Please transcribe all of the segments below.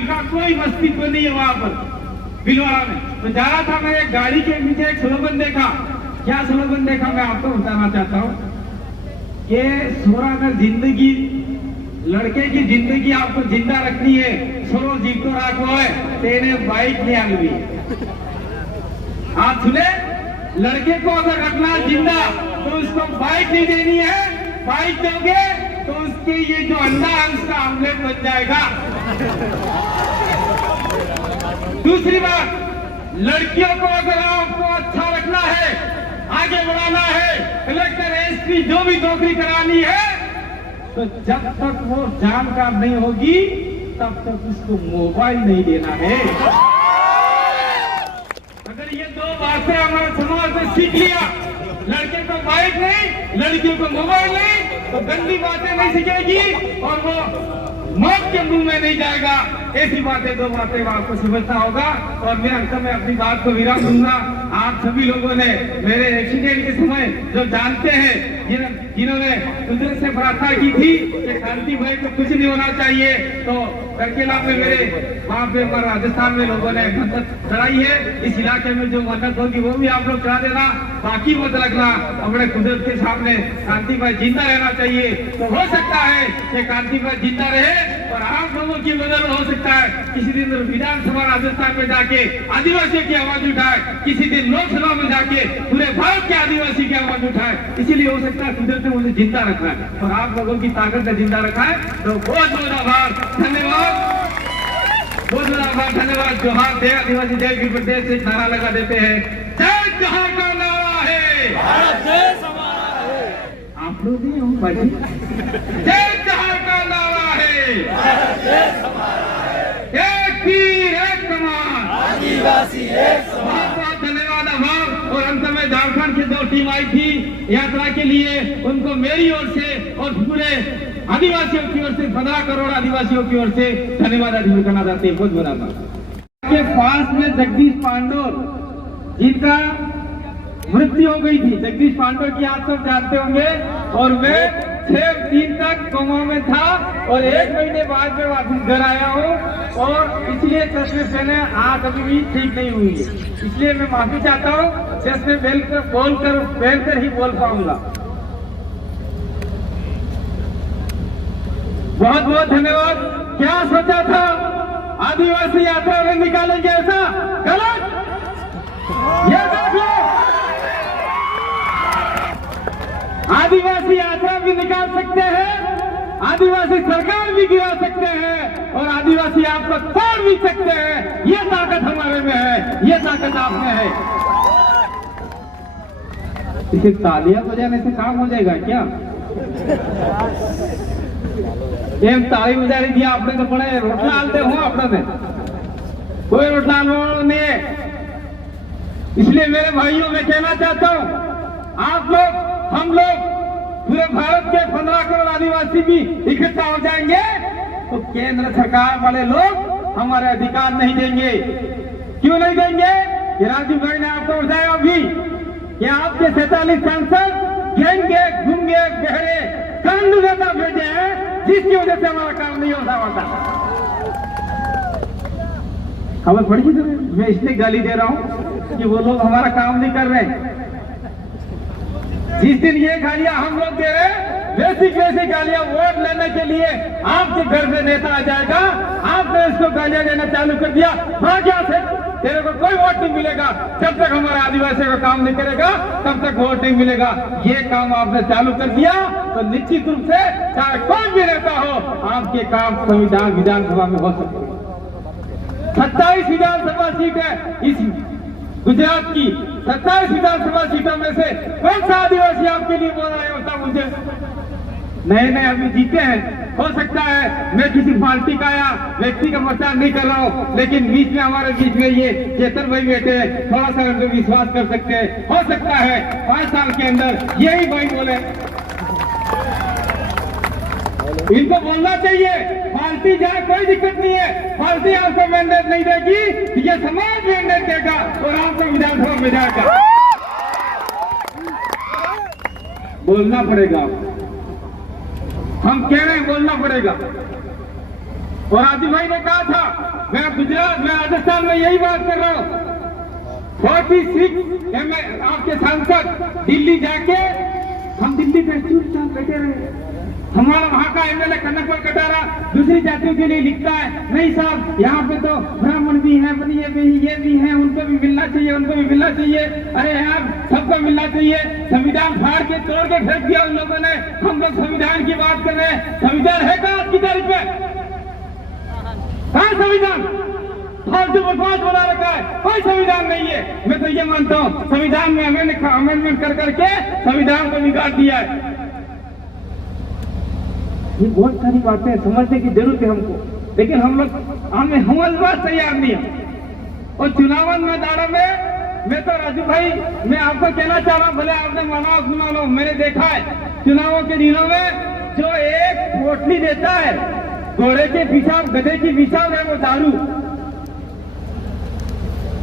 का कोई अस्तित्व नहीं है वहां पर भीलवाड़ा में। तो जा रहा था मैं, एक गाड़ी के नीचे एक स्लोगन देखा। क्या स्लोगन देखा मैं आपको बताना चाहता हूँ कि सोरा अगर जिंदगी, लड़के की जिंदगी आपको जिंदा रखनी है, सोरो जीतो राखो है तेने बाइक नहीं आलवी। आप सुने, लड़के को अगर रखना है जिंदा तो उसको बाइक नहीं देनी है, बाइक दोगे तो उसके ये जो अंडा है उसका आमलेट बन जाएगा। दूसरी बात, लड़कियों को अगर आपको अच्छा रखना है, आगे बढ़ाना है, कलेक्टर एसपी जो भी नौकरी करानी है, तो जब तक वो जानकार नहीं होगी तब तक उसको मोबाइल नहीं देना है। अगर ये दो बातें हमारे समाज में सीख लिया, लड़के को बाइक नहीं, लड़कियों को मोबाइल नहीं, तो गंदी बातें नहीं सीखेगी और वो मौत के मुंह में नहीं जाएगा। ऐसी बातें, दो बातें आपको समझना होगा। और मैं अंत में अपनी बात को विराम दूंगा। आप सभी लोगों ने मेरे एक्सीडेंट के समय जो जानते हैं, जिन्होंने कुदरत से प्रार्थना की थी कि कांति भाई को कुछ नहीं होना चाहिए, तो करकेला में मेरे वहाँ पे राजस्थान में लोगों ने मदद चढ़ाई है। इस इलाके में जो मदद होगी वो भी आप लोग चढ़ा देना, बाकी मत रखना। अपने कुदरत के सामने कांति भाई जिंदा रहना चाहिए। तो हो सकता है कि कांति भाई जिंदा रहे और आप लोगों की मदद हो सकता है किसी दिन विधानसभा राजस्थान में जाके आदिवासियों की आवाज उठाए, किसी दिन लोकसभा में जाके पूरे भारत के आदिवासी की आवाज उठाए। इसीलिए हो सकता है कुदरत ने मुझे जिंदा रखा है और आप लोगों की ताकत ने जिंदा रखा है। तो बहुत बहुत आभार, धन्यवाद, बहुत बहुत आभार, धन्यवाद। जोहार जय आदिवासी, जय वीर प्रदेश से नारा लगा देते हैं, जय जोहार का नारा है, भारत देश हमारा है। आप लोग ही हूँ भाई, जय जोहार का नारा है, भारत देश हमारा है, एक वीर एक कमान, आदिवासी एक समान। बहुत धन्यवाद, आभार। और अंत में झारखंड की 2 टीम आई थी यात्रा के लिए, उनको मेरी ओर से और पूरे आदिवासियों की ओर से, 15 करोड़ आदिवासियों की ओर से धन्यवाद अर्पित करना चाहते हैं। बहुत बराबर के पास में जगदीश पांडोर जिनका मृत्यु हो गई थी। जगदीश पांडोर की आप सब जानते होंगे, और वे 6 दिन तक कोमा में था और 1 महीने बाद में वापस घर आया हूँ और इसलिए चश्मे पहने आंख अभी भी ठीक नहीं हुई है, इसलिए मैं माफी चाहता हूँ। चश्मे पहनकर ही बोल पाऊंगा। बहुत बहुत धन्यवाद। क्या सोचा था आदिवासी यात्रा में निकालेंगे, ऐसा गलत। ये देख लो, आदिवासी यात्रा भी निकाल सकते हैं, आदिवासी सरकार भी गिरा सकते हैं और आदिवासी आपको तोड़ भी सकते हैं। ये ताकत हमारे में है, ये ताकत आप में है। इसे तालियां बजाने से काम हो जाएगा क्या? एम ताली बजा रही थी आपने, तो बड़े रोटला आलते हो आपने, कोई रोटला नहीं है। इसलिए मेरे भाइयों मैं कहना चाहता हूँ, आप लोग, हम लोग, पूरे भारत के 15 करोड़ आदिवासी भी इकट्ठा हो जाएंगे तो केंद्र सरकार वाले लोग हमारे अधिकार नहीं देंगे। क्यों नहीं देंगे? ये राजीव भाई ने आपको बताया अभी कि आपके 47 सांसद गहंगे, गुंगे, बहरे, कांड नेता भेजे हैं, जिसकी वजह से हमारा काम नहीं होता होता। खबर पड़ी थी तुम्हें? मैं इसलिए गाली दे रहा हूं कि वो लोग हमारा काम नहीं कर रहे। जिस दिन ये गालियां हम लोग दे रहे, वैसी गालियां वोट लेने के लिए आपके घर में नेता आ जाएगा, आपने इसको गालियां देना चालू कर दिया, भाग्या से तेरे को कोई वोट नहीं मिलेगा। जब तक हमारे आदिवासी का काम नहीं करेगा तब तक वोट नहीं मिलेगा। ये काम आपने चालू कर दिया तो निश्चित रूप से चाहे कोई भी नेता हो, आपके काम संविधान विधानसभा में हो सकते हैं। 27 विधानसभा सीट है इस गुजरात की, 27 विधानसभा सीटों में से कौन सा आदिवासी आपके लिए बोल रहे होता? मुझे नए अभी जीते हैं। हो सकता है मैं किसी पार्टी का या व्यक्ति का प्रचार नहीं कर रहा हूँ, लेकिन बीच में, हमारे बीच में ये चेतन भाई बैठे हैं, थोड़ा सा उनको विश्वास कर सकते हैं। हो सकता है 5 साल के अंदर यही भाई बोले, इनको बोलना चाहिए पार्टी जाए, कोई दिक्कत नहीं है, पार्टी आपको मैंडेट नहीं देगी, ये समाज मैंडेट देगा और आपको विधानसभा में जाएगा। बोलना पड़ेगा, हम कह रहे हैं बोलना पड़ेगा। और आदिल भाई ने कहा था, मैं गुजरात में राजस्थान में यही बात कर रहा हूँ, 46 आपके सांसद दिल्ली जाके, हम दिल्ली में चुपचाप बैठे रहे। हमारा वहाँ का एमएलए कनकपुर कटारा दूसरी जातियों के लिए लिखता है, नहीं साहब यहाँ पे तो ब्राह्मण भी हैं, बनिए भी, ये भी हैं, उनको भी मिलना चाहिए, उनको भी मिलना चाहिए। अरे यार सबको मिलना चाहिए। संविधान फाड़ के तोड़ के फेंक दिया उन लोगों ने। हम लोग संविधान की बात कर रहे हैं। संविधान है कहाँ आज की तारीख में? कहाँ संविधान? फालतू बकवास बना रखा है, कोई संविधान नहीं है। मैं तो ये मानता हूँ संविधान में अमेंडमेंट कर करके संविधान को बिगाड़ दिया है। ये बहुत सारी बातें समझने की जरूरत है हमको, लेकिन हम लोग हमें बात तैयार नहीं है। और चुनाव मैदानों में मैं तो राजू भाई, मैं आपको कहना चाह रहा हूँ, भले आपने माना सुना लो, मैंने देखा है चुनावों के दिनों में जो एक पोटली देता है, घोड़े के पिशाब, गधे की पिशाब है वो दारू।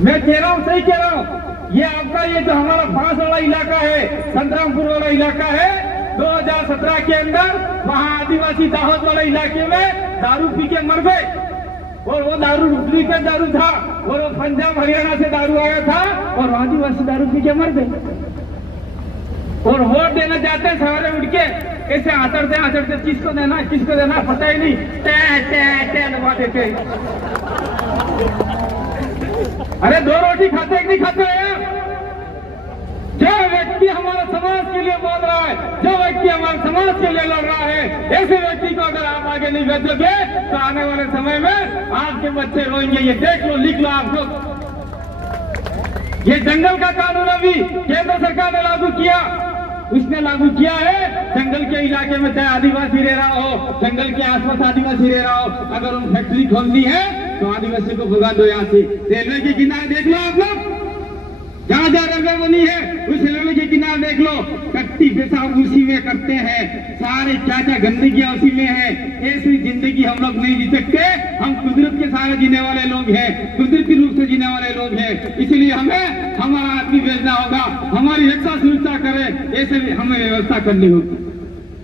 मैं कह रहा हूँ, सही कह रहा हूँ, ये आपका ये जो हमारा बांस वाला इलाका है, संतरामपुर वाला इलाका है, 2017 के अंदर वहाँ आदिवासी दाहोद वाले इलाके में दारू पी के मर गए। और वो दारू डुप्लीकेट दारू था, और वो पंजाब हरियाणा से दारू आया था, और आदिवासी दारू पी के मर गए। और वोट देना चाहते सवारे उठ के ऐसे आचरते किसको देना पता ही नहीं, दबा देते। अरे 2 रोटी खाते कि नहीं खाते हैं? जो व्यक्ति हमारे समाज के लिए बोल रहा है, जो व्यक्ति हमारे समाज के लिए लड़ रहा है, ऐसे व्यक्ति को अगर आप आगे नहीं भेजोगे तो आने वाले समय में आपके बच्चे रोएंगे। ये देख लो, लिख लो आप लोग। ये जंगल का कानून अभी केंद्र सरकार ने लागू किया, उसने लागू किया है जंगल के इलाके में चाहे आदिवासी रह रहा हो, जंगल के आसपास आदिवासी रह रहा हो, अगर उन फैक्ट्री खोलनी है तो आदिवासी को भगा दो यहाँ से। रेलवे के किनारे देख लो आप लोग, जहाँ जहाँ रेलवे बनी है उस रेलवे के किनारे देख लो, कट्टी पेशाब उसी में करते हैं, सारे क्या गंदगियां उसी में है। ऐसी जिंदगी हम लोग नहीं जी सकते। हम कुदरत के सारे जीने वाले लोग हैं, कुदरती रूप से जीने वाले लोग हैं, इसलिए हमें हमारा आदमी भेजना होगा, हमारी रक्षा सुरक्षा करे, ऐसे भी हमें व्यवस्था करनी होगी।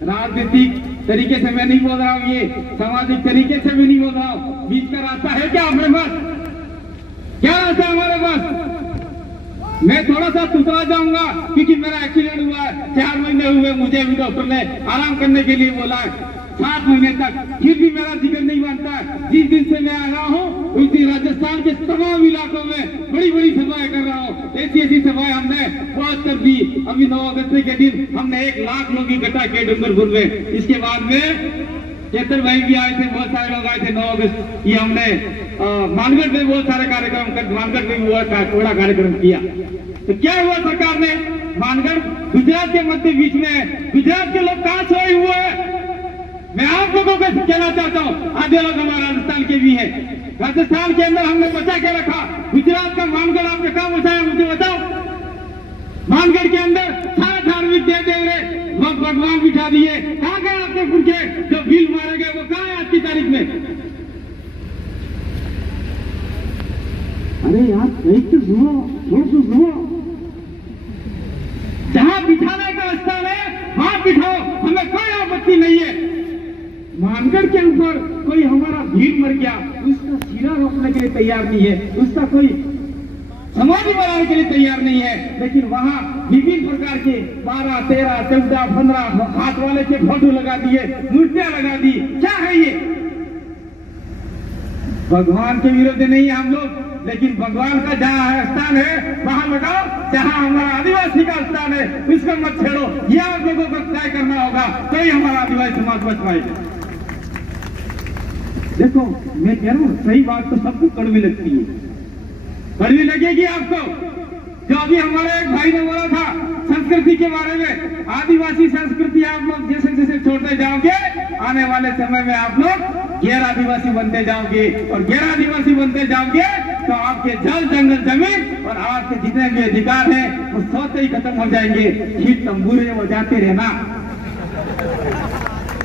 राजनीतिक तरीके से मैं नहीं बोल रहा हूँ, ये सामाजिक तरीके से भी नहीं बोल रहा हूँ। बीच का रास्ता है क्या हमारे पास? क्या रास्ता है हमारे पास? मैं थोड़ा सा टुकड़ा जाऊंगा क्योंकि मेरा एक्सीडेंट हुआ है, 4 महीने हुए, मुझे भी डॉक्टर ने आराम करने के लिए बोला है 7 महीने तक, फिर भी मेरा जिक्र नहीं मानता है। जिस दिन से मैं आ रहा हूँ उस दिन राजस्थान के तमाम इलाकों में बड़ी बड़ी सभाएं कर रहा हूँ। ऐसी सभाएं हमने बहुत कर दी। अभी 9 अगस्त के दिन हमने 1 लाख लोग इकट्ठा किए डूंगरपुर में। इसके बाद में चेतन भाई भी आए थे, बहुत सारे लोग आए थे 9 अगस्त। ये हमने मानगढ़ में बहुत सारे कार्यक्रम कर, मानगढ़ में भी बड़ा कार्यक्रम किया। तो क्या हुआ सरकार ने? मानगढ़ गुजरात के मध्य बीच में है, गुजरात के लोग कहाँ सोए हुए हैं? मैं आप लोगों को कहना चाहता हूँ, आधे लोग हमारे राजस्थान के भी हैं। राजस्थान के अंदर हमने बचा के रखा, गुजरात का मानगढ़ आपने कहाँ बचाया? मुझे बताओ। मानगढ़ के अंदर सारा धार्मिक देव भगवान बिठा दिए, कहाँ गए आपके पुरखे? जो भील मारे गए वो कहाँ है आज की तारीख में? अरे यार सही तो सुनो, थोड़ा तो सुनो। जहाँ बिठाने का स्थान है वहाँ बिठाओ, हमें कोई आपत्ति नहीं है। मानगढ़ के ऊपर कोई हमारा भीड़ मर गया, उसका सिरा रोकने के लिए तैयार नहीं है, उसका कोई समाधि बनाने के लिए तैयार नहीं है, लेकिन वहाँ विभिन्न प्रकार के 12, 13, 14, 15 हाथ वाले के फोटो लगा दिए, मूर्तियां लगा दी। क्या है ये? भगवान के विरुद्ध नहीं है हम लोग, लेकिन भगवान का जहाँ स्थान है वहाँ लगाओ, जहाँ हमारा आदिवासी का स्थान है उसको मत छेड़ो। ये आप लोगों को तय करना होगा, तो ही हमारा आदिवासी समाज बच पाएगा। देखो मैं कह रहा हूँ, सही बात तो सबको कड़वी लगती है, कड़वी लगेगी आपको। जो अभी हमारे एक भाई ने बोला था संस्कृति के बारे में, आदिवासी संस्कृति आप लोग जैसे जैसे छोड़ते जाओगे, आने वाले समय में आप लोग गैर आदिवासी बनते जाओगे, और गैर आदिवासी बनते जाओगे तो आपके जल जंगल जमीन और आपके जितने भी अधिकार हैं वो सोते ही खत्म हो जाएंगे। फिर तंबूरे बजाते रहना,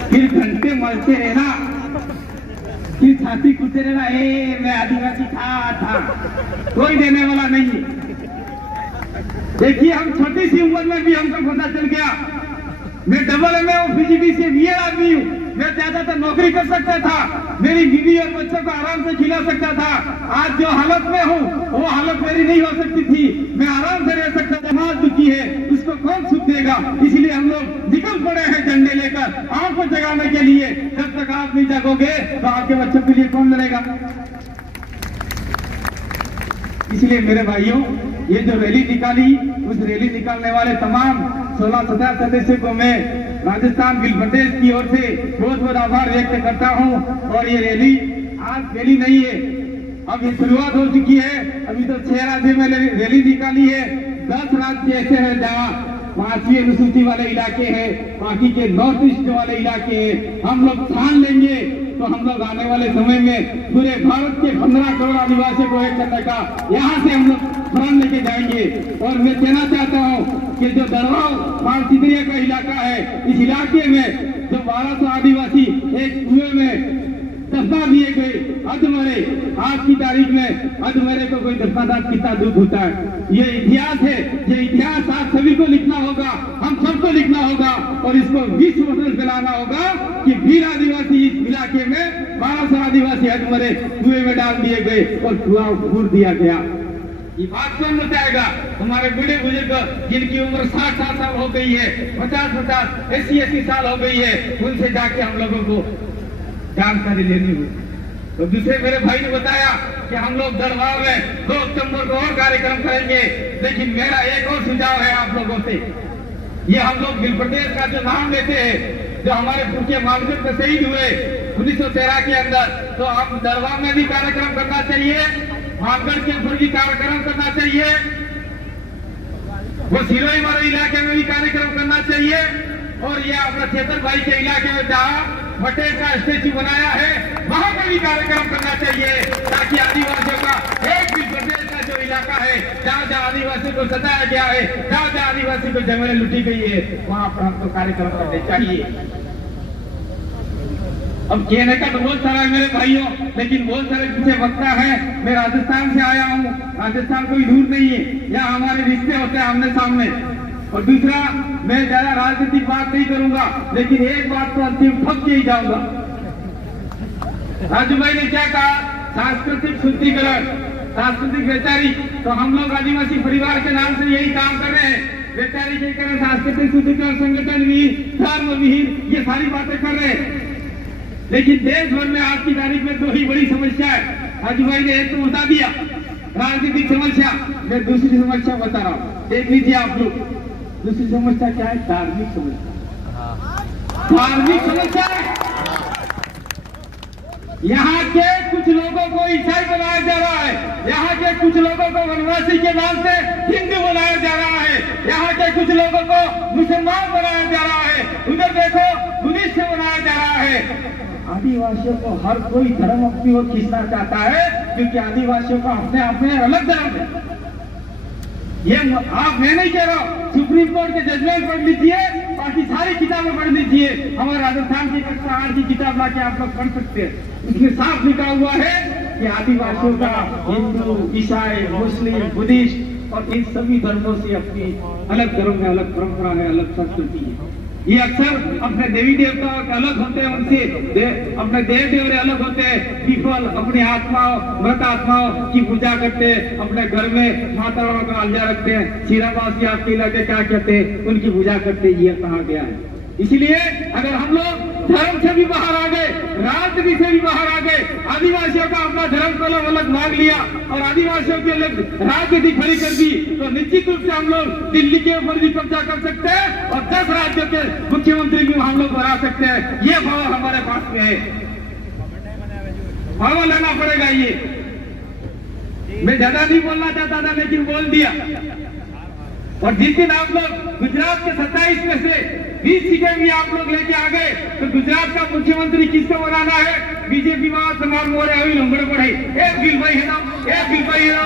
फिर घंटे मलते रहना, फिर छाती कूदते रहना, मैं आदिवासी था। कोई देने वाला नहीं है। देखिए हम छोटी सी उम्र में भी हमको पता चल गया। मैं डबल में पीजीडी से बीए आदमी हूँ, मैं ज्यादातर नौकरी कर सकता था, मेरी बीवी और बच्चों को आराम से खिला सकता था। आज जो हालत में हूँ वो हालत मेरी नहीं हो सकती थी, मैं आराम से रह सकता था। समाज दुखी है, उसको कौन सुख देगा? इसलिए हम लोग निकल पड़े हैं झंडे लेकर आपको जगाने के लिए। जब तक आप नहीं जगोगे तो आपके बच्चों के लिए कौन लड़ेगा? इसलिए मेरे भाइयों, ये जो रैली निकाली, उस रैली निकालने वाले तमाम 16-17 सदस्यों को मैं राजस्थान बिल प्रदेश की ओर से बहुत बहुत आभार व्यक्त करता हूं। और ये रैली आज रैली नहीं है, अब ये शुरुआत हो चुकी है। अभी तो 6 राज्य में रैली निकाली है। 10 राज्य ऐसे हैं जहाँ 5वीं अनुसूची वाले इलाके हैं, बाकी के नॉर्थ ईस्ट वाले इलाके हैं। हम लोग ठान लेंगे तो हम लोग आने वाले समय में पूरे भारत के 15 करोड़ आदिवासियों को एक करने का यहाँ से हम लोग प्रण लेके जाएंगे। और मैं कहना चाहता हूँ कि जो दरवाव मालचित्रिया का इलाका है, इस इलाके में जो 1200 आदिवासी एक कुएं में दफना दिए गए, अधमरे, आज की तारीख में अधमरे को कोई दफनादार कितना दुख होता है। ये इतिहास है, ये इतिहास आप सभी को लिखना होगा, हम सबको लिखना होगा और इसको विश्व में फैलाना होगा कि वीर आदिवासी इस इलाके में 1200 आदिवासी अधमरे कुएं में डाल दिए गए और कुआं घूर दिया गया। ये बात कौन बताएगा? हमारे बूढ़े बुजुर्ग जिनकी उम्र 60 साल हो गई है, 50-50, 80 साल हो गई है, उनसे जाके हम लोगों को जानकारी लेनी हुई। तो दूसरे मेरे भाई ने बताया कि हम लोग दरबार में 2 अक्टूबर को और कार्यक्रम करेंगे। लेकिन मेरा एक और सुझाव है आप लोगों से, ये हम लोग बिल प्रदेश का जो नाम लेते हैं, जो हमारे पुरखे मालवीय में शहीद हुए 1913 के अंदर, तो हम दरबार में भी कार्यक्रम करना चाहिए, भागगढ़ के ऊपर भी कार्यक्रम करना चाहिए, वो सिरोही वाले इलाके में भी कार्यक्रम करना चाहिए। और ये अपना चेतन भाई के इलाके में जहाँ पटेल का स्टेचू बनाया है, वहां पर भी कार्यक्रम करना चाहिए, ताकि आदिवासियों का एक भी प्रदेश का जो इलाका है, जहाँ जहाँ आदिवासी को सताया गया है, जहाँ जहाँ आदिवासी को जमीनें लूटी गई है, वहां पर हमको कार्यक्रम करने चाहिए। अब कहने का तो बहुत सारा है मेरे भाइयों, लेकिन बहुत सारे पीछे वक्ता है। मैं राजस्थान से आया हूँ, राजस्थान कोई दूर नहीं है, यहाँ हमारे रिश्ते होते हैं आमने सामने। और दूसरा, मैं ज्यादा राजनीतिक बात नहीं करूंगा, लेकिन एक बात तो अंतिम ठप के ही जाऊंगा। राजू भाई ने क्या कहा? सांस्कृतिक शुद्धिकरण, सांस्कृतिक वैचारिक। तो हम लोग आदिवासी परिवार के नाम से यही काम कर रहे हैं, वैचारिकीकरण, सांस्कृतिक शुद्धिकरण, संगठन विहीन, धर्म विहीन, ये सारी बातें कर रहे हैं। लेकिन देश भर में आज की तारीख में 2 ही बड़ी समस्या है। राजू भाई ने एक तो बता दिया राजनीतिक समस्या, मैं दूसरी समस्या बता रहा हूँ, देख लीजिए आप लोग। दूसरी समस्या क्या है? धार्मिक समस्या। धार्मिक समस्या यहाँ के कुछ लोगों को ईसाई बनाया जा रहा है, यहाँ के कुछ लोगों को वनवासी के नाम से हिंदू बनाया जा रहा है, यहाँ के कुछ लोगों को मुसलमान बनाया जा रहा है, उधर देखो बुद्धिस्ट बनाया जा रहा है। आदिवासियों को हर कोई धर्म अपनी ओर खींचना चाहता है, क्योंकि आदिवासियों का अपने आप में अलग धर्म है। ये आप, मैं नहीं कह रहा हूँ, सुप्रीम कोर्ट के जजमेंट पढ़ लीजिए, बाकी सारी किताबें पढ़ लीजिए। हमारे राजस्थान की कक्षा 8 की किताब लाके आप लोग पढ़ सकते हैं। इसमें साफ लिखा हुआ है कि आदिवासियों का हिंदू, ईसाई, मुस्लिम, बुद्धिस्ट और इन सभी धर्मों से अपनी अलग धर्म है, अलग परंपरा है, अलग संस्कृति है। ये अक्सर अपने देवी देवताओं के अलग होते हैं, उनसे अपने देव देवरे अलग होते हैं। पीपल अपनी आत्माओं, मृत आत्माओं की पूजा करते हैं, अपने घर में माता रानी का अलजा रखते हैं। सीरावासी आपके इलाके क्या कहते हैं, उनकी पूजा करते हैं। ये कहा गया है। इसलिए अगर हम लोग धर्म से भी बाहर आ गए, राजनीति से भी बाहर आ गए, आदिवासियों का अपना धर्म को अलग मांग लिया और आदिवासियों के अलग राजनीति खड़ी कर दी, तो निश्चित रूप से हम लोग दिल्ली के ऊपर भी कब्जा कर सकते हैं और 10 राज्यों के मुख्यमंत्री भी हम लोग बना सकते हैं। ये पावर हमारे पास में है, पावर लेना पड़ेगा। ये मैं ज्यादा नहीं बोलना चाहता था, लेकिन बोल दिया। और जिस दिन आप लोग गुजरात के 27 में से 20 सीटें भी आप लोग लेके आ गए, तो गुजरात का मुख्यमंत्री किसको बनाना है? बीजेपी वहां समाज मोरे अभी लंबड़ पड़े, एक बिल भाई है ना, एक बिल भाई है ना।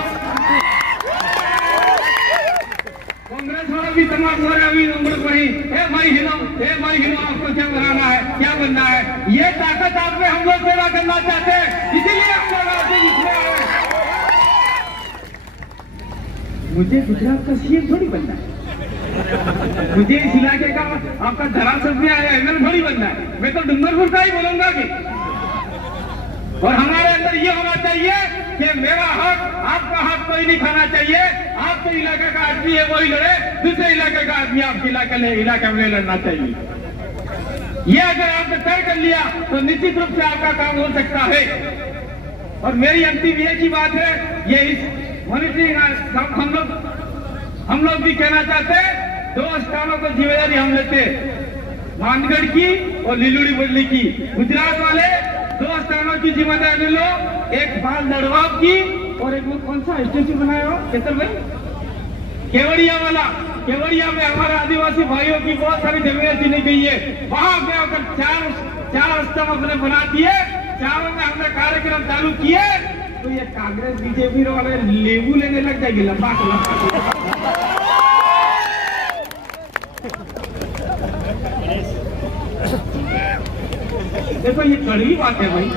कांग्रेस वाला भी समाज मोरे अभी लंबड़ पड़े, ए भाई है ना, ए भाई है ना। आपको क्या बनाना है, क्या बनना है? ये ताकत आप में हम लोग पैदा करना चाहते हैं, इसीलिए हम लोग आपसे जिसमें आए। मुझे गुजरात का सीएम थोड़ी बनना है, मुझे इस इलाके का आपका धरासत में आया एमएल थोड़ी बनना है, मैं तो डूंगरपुर का ही बोलूंगा कि। और हमारे अंदर ये होना चाहिए कि मेरा हक आपका हक कोई नहीं खाना चाहिए। आपके इलाके का आदमी है वही लड़े, दूसरे इलाके का आदमी आपके इलाके में लड़ना चाहिए। ये अगर आपने तय कर लिया तो निश्चित रूप से आपका काम हो सकता है। और मेरी अंतिम एक ही बात है, ये इस मॉनिटरिंग हम लोग भी कहना चाहते हैं, 2 स्थानों को जिम्मेदारी हम लेते हैं, मानगढ़ की और लिलुड़ी बदली की। गुजरात वाले 2 स्थानों की जिम्मेदारी लो, एक बाल लड़वाब की और एक कौन सा स्टेचू बनाया हो केतन भाई, केवड़िया वाला। केवड़िया में हमारे आदिवासी भाइयों की बहुत सारी जमीनें छीनी गई है, वहां पे होकर 4 स्तंभ अपने बना दिए, 4 में हमने कार्यक्रम चालू किए। तो ये कांग्रेस बीजेपी वाले लेबू लेने लग जाएगी लंबा। देखो ये कड़वी बात है भाई।